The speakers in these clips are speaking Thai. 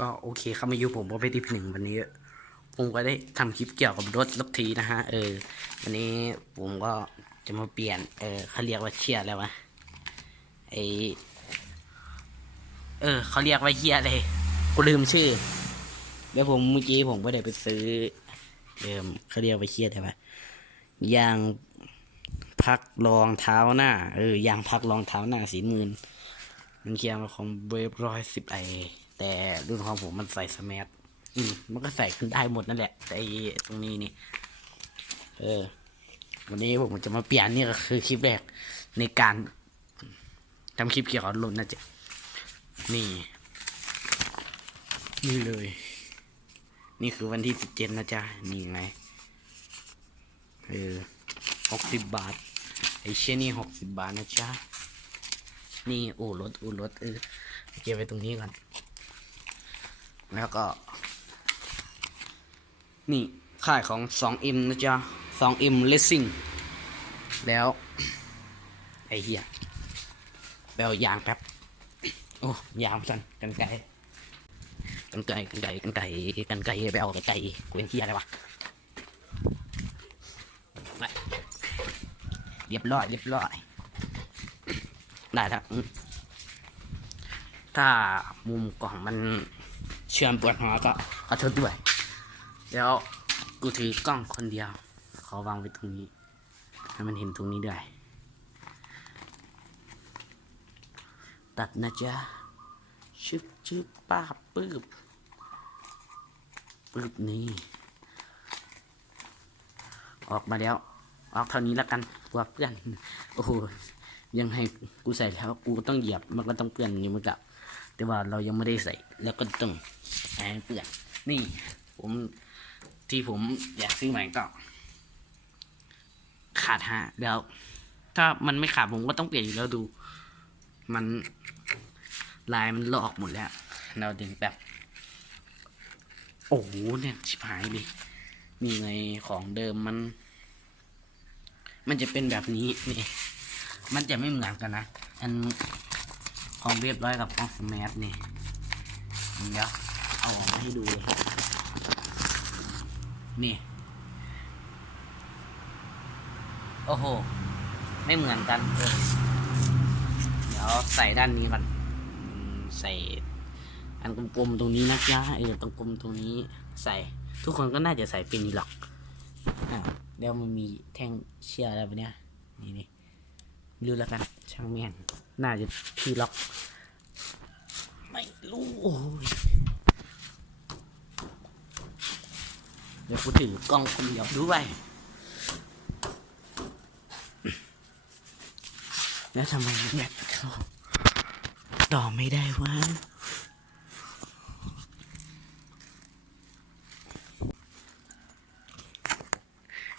ก็โอเคครับมาอยู่ผมก็ไปที่หนึ่งวันนี้ ผมก็ได้ทำคลิปเกี่ยวกับรถรถทีนะฮะ เออ วันนี้ผมก็จะมาเปลี่ยน เออเขาเรียกว่าเชียร์แล้ววะไอเออเขาเรียกว่าเฮียอะไรกูลืมชื่อเดี๋ยวผมเมื่อกี้ผมก็ได้ไปซื้อเออเขาเรียกว่าเชียร์อะไรวะยางพักรองเท้าหน้า เออยางพักรองเท้าหน้าสีมืนมันเคียงของเวฟร้อยสิบไอ แต่รุ่นของผมมันใส่สมัทอืมมันก็ใส่ขึ้นได้หมดนั่นแหละแต่ตรงนี้นี่ เออ วันนี้ผมจะมาเปลี่ยนนี่ก็คือคลิปแรกในการทำคลิปเกี่ยวกับรถนะจ๊ะนี่ นี่เลย นี่คือวันที่สิบเจ็ดนะจ๊ะนี่ไงเออหกสิบบาทไอ้เช่นนี่หกสิบบาทนะจ๊ะนี่อู่รถอู่รถเออเก็บไว้ตรงนี้ก่อน แล้วก็ นี่ค่ายของ 2M นะจ๊ะ 2M Racing แล้ว ไอ้เหี้ยแปลยางแป๊บ โอ้ ยางสันกันไกลกันไกลกันไกลกันไกลกันไกลไปเอาไกลกูเป็นเหี้ยอะไรวะเรียบร้อยเรียบร้อย ได้แล้วถ้ามุมกล่องมัน ชื่อมปวดหัวก็ขอโทษด้วยแล้วกูถือกล้องคนเดียว ขอวางไว้ตรงนี้ ให้มันเห็นตรงนี้ด้วย ตัดนะจ๊ะ ชึบชึบป้าปืบปืบนี่ ออกมาแล้ว ออกเท่านี้แล้วกันกลัวเพื่อน โอ้โยังให้กูใส่แล้ว กูต้องเหยียบ มันก็ต้องเปื้อนอยู่มือนกับ แต่ว่าเรายังไม่ได้ใส่ แล้วก็ต้องให้เปื้อนนี่ ผมที่ผมอยากซื้อใหม่ก็ ขาดฮะแล้ว ถ้ามันไม่ขาดผมก็ต้องเปลี่ยนอยู่แล้วดู มันลายมันลอกหมดแล้ว เราดึงแบบ โอ้โหเนี่ยชิบหายเลยนี่ไงของเดิมมัน มันจะเป็นแบบนี้นี่ มันจะไม่เหมือนกันนะ อัน ของเรียบร้อยกับของสมาร์ทนี่เดี๋ยวเอาออกมาให้ดูเลยนี่ โอ้โห ไม่เหมือนกันเออเดี๋ยวใส่ด้านนี้ก่อนใส่ อันกลมๆตรงนี้นะจ๊ะเออตรงกลมตรงนี้ใส่ ทุกคนก็น่าจะใส่เป็นนี่หรอกอ่าแล้วมันมีแท่งเชียร์อะไรแบบเนี้ยนี่นี่ไม่รู้แล้วกันช่างแม่ง น่าจะที่ล็อก ไม่รู้โอ้ยเดี๋ยวกูถือกล้องคนเดียวด้วยแล้วทำไมแบตเขาต่อไม่ได้วะ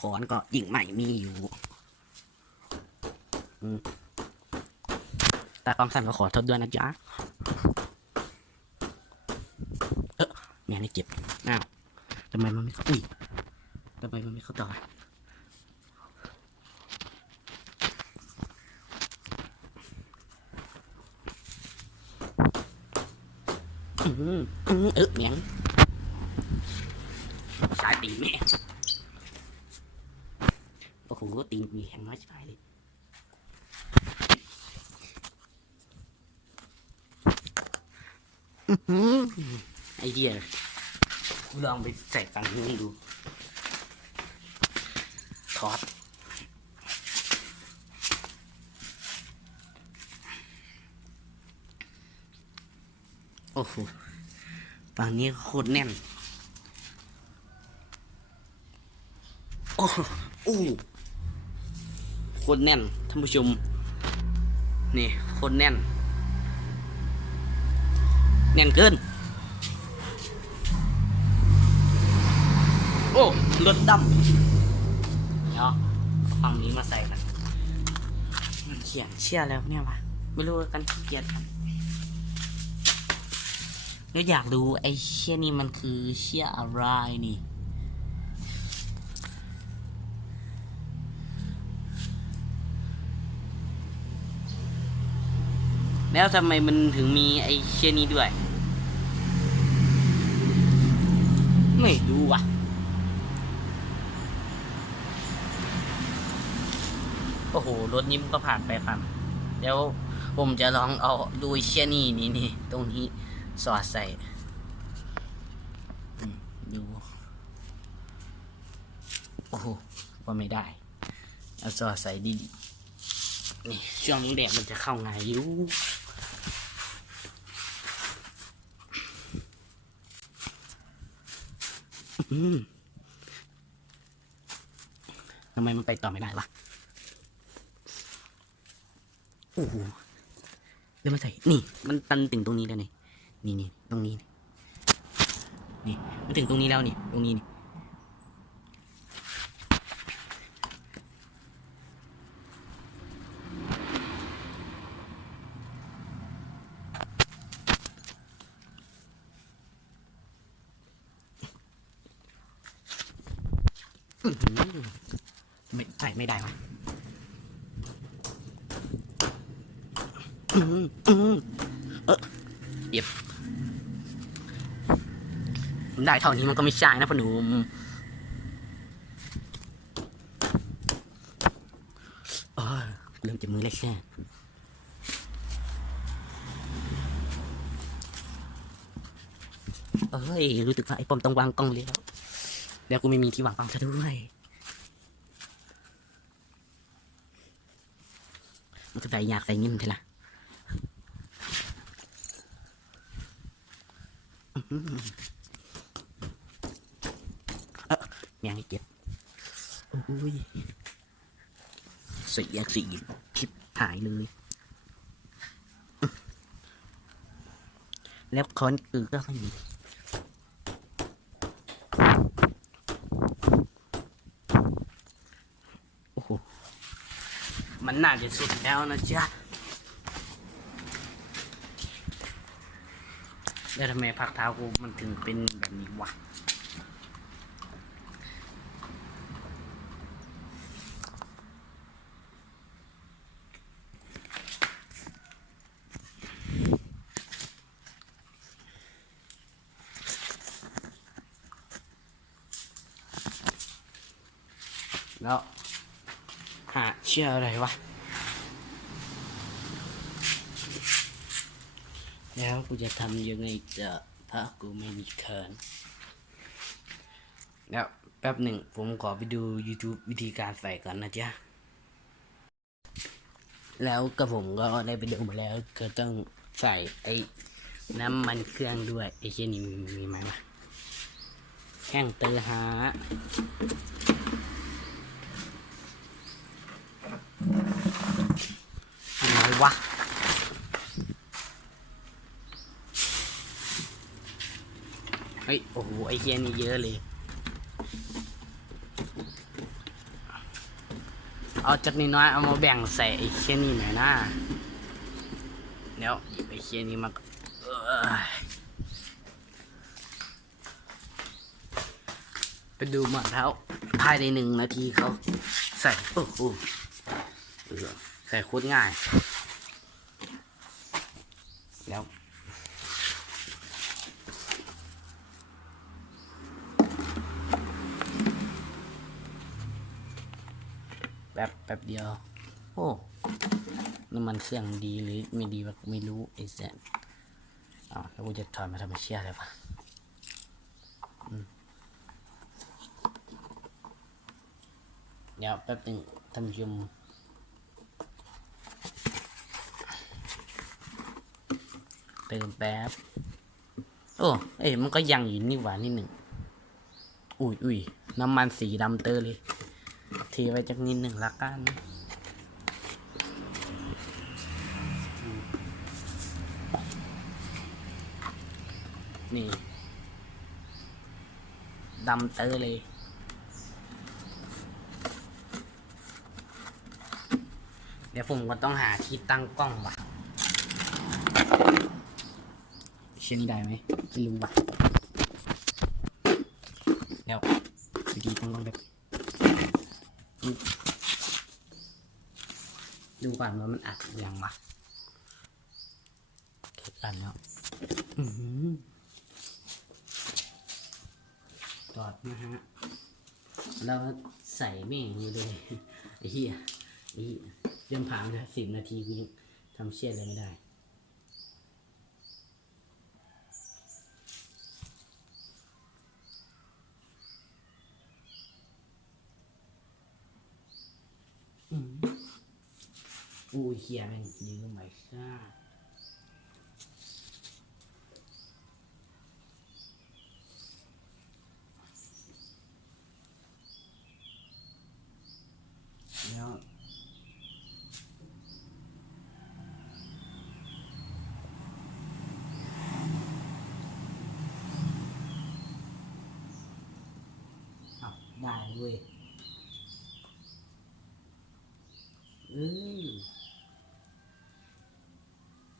ขอนก็ยิงใหม่มีอยู่ อืม แต่ความสั่นก็ขอโทษด้วยนะจ๊ะ เออแม่นี่เจ็บอ้าวทำไมมันไม่เข้าอุ้ยทำไมมันไม่เข้าต่ออืมอืมเออแหงสายตีแม่โอ้โหตีนมีแข็งน้อยชิบหายเลย อื้อหือ ไอเดียกูลองไปใส่ฟังนี้ดูทอดโอ้โหฝั่งนี้โคตรแน่น โอ้โหโอ้โหโคตรแน่นท่านผู้ชม นี่โคตรแน่น แน่นเกิน โอ้รถดำเดี๋ยวฝั่งนี้มาใส่กันมันเขียนเชื่อแล้วเนี่ยวะไม่รู้กันขี้เกียจกันแล้วอยากรู้ไอ้เชี่ยนี่มันคือเชี่ยอะไรนี่แล้วทำไมมันถึงมีไอ้เชี่ยนี้ด้วย ไม่รู้ว่ะโอ้โห รถนี้มันก็ผ่านไปผ่านเดี๋ยวผมจะลองเอาดูเชี่ยนี่นี่นี่ตรงนี้สอดใส่ดูโอ้โหว่าไม่ได้ เอาสอดใส่ดีๆนี่ช่วงนี้แดดมันจะเข้าไงายอยู่อืม ทำไมมันไปต่อไม่ได้วะโอ้โหเดี๋ยวมาใส่ นี่ มันตันถึงตรงนี้แล้วนี่ นี่นี่ตรงนี้ นี่ มันถึงตรงนี้แล้วนี่ ตรงนี้นี่ ไม่ใส่ไม่ได้วะอืมอืมเออเดี๋ยวได้เท่านี้มันก็ไม่ใช่นะพอหนุ่มเออเริ่มจะมือเล็กแค่เอ้ย รู้สึกว่าไอ้ปอมต้องวางกล้องแล้ว แล้วกูไม่มีที่วางกล้องซะด้วย มันก็ใส่ยากใส่ยิ้มใช่ละเออแมงให้เจ็บโอ้ยสียสีคลิปหายเลย แล้วคอนอือก็ไม่มีโอ้โห มั นน่าจะสุดแล้วนะจ๊ะแล้วทำไมพักเท้ากูมันถึงเป็นแบบนี้วะแล้วหาเชื่ออะไรวะ แล้วกูจะทำยังไงจะถ้ากูไม่มีเคิร์นแล้วแป๊บหนึ่งผมขอไปดู YouTube วิธีการใส่ก่อนนะจ๊ะ แล้วก็ผมก็ได้ไปดูมาแล้ว ก็ต้องใส่ไอ้น้ำมันเครื่องด้วยไอ้เช่นนี้มีมีไหมวะแห้งเตอร์ฮาอะไรวะ ฮ้ย โอ้โห ไอเฮียนี่เยอะเลย เอาจากนี้น้อยเอามาแบ่งใส่ไอเฮียนี่หน่อยนะเดี๋ยวหยิบไอเฮียนี่มาเอ้ยไปดูหมาแล้วภายในหนึ่งนาทีเขา ใส่ โอ้โหใส่โคตรง่าย แล้ว แป๊บแป๊บ เดียว โอ้ น้ำมันเครื่องดีหรือไม่ดีวะไม่รู้ไอ้แซนอ้าวแล้วกูจะถอยมาทำไมเชี่ยอะไรวะเดี๋ยวแป๊บหนึงทำชมเติมแป๊บ โอ้ เอ้ยมันก็ยังอยู่นี่หว่านี่หนึ่ง อุ้ยอุ้ยน้ำมันสีดำเตอร์เลย ทไว้จักนิดหนึ่งละกัน นี่ดำเตอเลย เดี๋ยวผมก็ต้องหาที่ตั้งกล้องว่ะเชนได้ไหมไม่รู้ว่ะเดี๋ยววิธีตั้งกล้องแบบ ดูก่อนว่ามันอัดอยังวะเก็บอันแล้วตอดนะฮะ แล้วใส่เม่งอยู่เลยไอ้เหี้ยไอ้เหี้ยยังผ่านนะสิบนาทีกูยังทำเชี่ยอะไรไม่ได้ อืม อู้เฮียแม่งยืมไม่ทราแล้วได้เว้ยอ้ย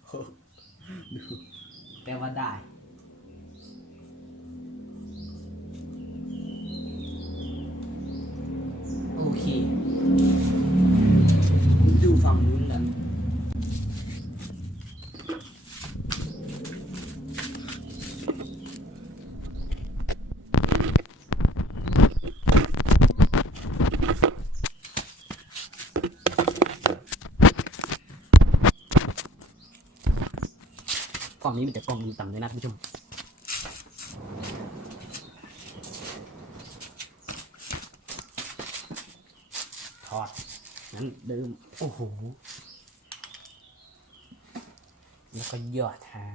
โห ดูแปลว่าได้ ล่องนี้มีแต่กล่องต่ำเลยนะคุณผู้ชมทอดงั้นเดิมโอ้โหแล้วก็ยอดฮะ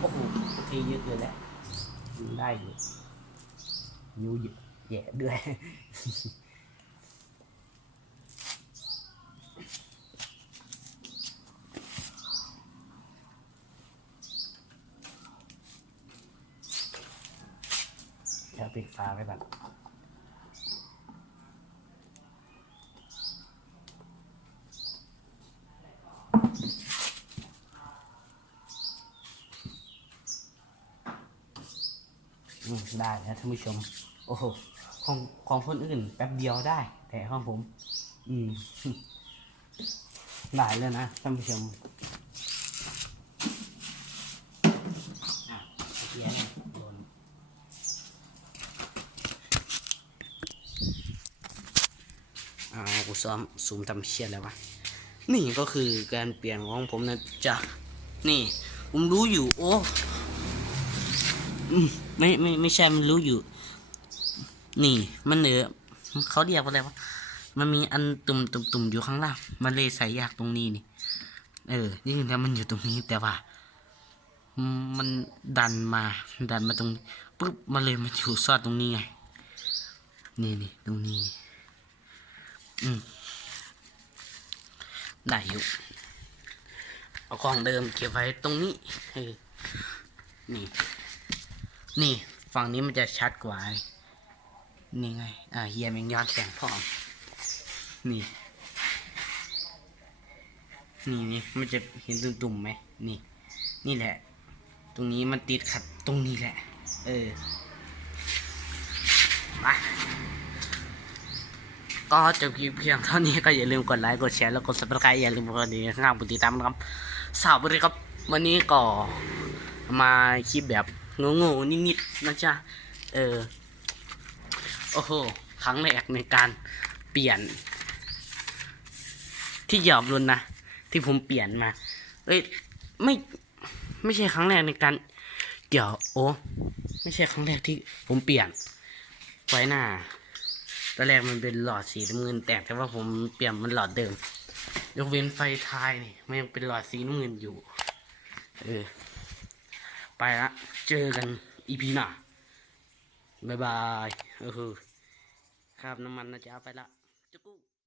โอ้โหโอเคเยอะเกินแล้วได้อยู่นิ้วเยอะแย่ด้วย เดี๋ยวปิดฝาไว้ก่อนอืม ได้แล้วท่านผู้ชม โอ้โหของของคนอื่นแป๊บเดียวได้ แต่ของผม อืมได้เลยนะท่านผู้ชมอะเขียนโดนอ่ากูซ้อมซูมทำเชียแล้ววะนี่ก็คือการเปลี่ยนของผมนะจ๊ะนี่ ผมรู้อยู่ โอ้ อืม ไม่ไม่ไม่ใช่มันรู้อยู่ นี่มันเหนือเขาเรียกว่าอะไรวะมันมีอันตุ่มตุ่มตุ่มอยู่ข้างล่าง มันเลยใส่ยากตรงนี้นี่ เออจริงแล้วมันอยู่ตรงนี้แต่ว่า มันดันมา ดันมาตรงปุ๊บมันเลยมาอยู่ซอดตรงนี้ไง นี่นี่ตรงนี้ อืมได้อยู่เอาของเดิมเก็บไว้ตรงนี้เออนี่ นี่ฝั่งนี้มันจะชัดกว่า นี่ไง อ่าเฮียแมงยอดแสงพร้อนี่ นี่นี่มันจะเห็นตุ่มๆไหม นี่ นี่แหละ ตรงนี้มันติดขัดตรงนี้แหละ เออมาก็จบคลิปเพียงเท่านี้ก็อย่าลืมกดไลค์กดแชร์แล้วกด subscribe อย่าลืมกดกระดิ่งข้างๆกดติดตามนะครับสาวบริครับ วันนี้ก็มาคลิปแบบ งงๆนิดๆนะจ๊ะ เออ โอ้โห ครั้งแรกในการเปลี่ยน ที่หยอบรุนนะ ที่ผมเปลี่ยนมา เอ้ย ไม่ ไม่ใช่ครั้งแรกในการเกี่ยว โอ้ ไม่ใช่ครั้งแรกที่ผมเปลี่ยน ไว้หน้าตอนแรกมันเป็นหลอดสีน้ำเงินแตกแต่ว่าผมเปลี่ยนมันหลอดเดิม ยกเว้นไฟท้ายนี่ มันยังเป็นหลอดสีน้ำเงินอยู่ เออ ไปละ เจอกันอีพีหน้า บ๊ายบายเออครับน้ำมันนะจ๊ะไปละ